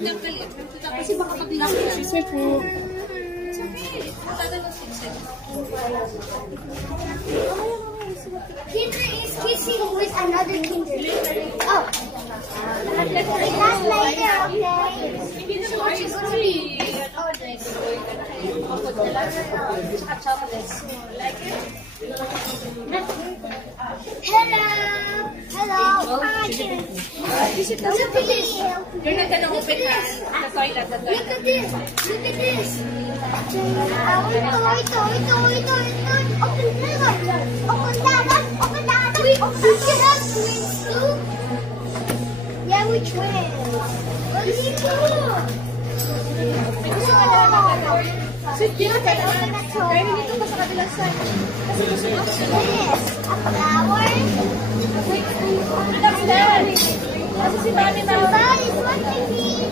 Kasi baka pag-lock na. Excuse me po. Kinder is kissing with another Kinder. Oh. That's later, Hello. Hello. Look at this. You're not gonna open the toilet. Look at this. Look at this. Ito. Open that. Open that. Twins too? Yeah, we twins. Let's Sit dito ka naman. Kaya dito ka sa kabilang side. Yes. A flower. Kasi si Mami na. Somebody's watching me.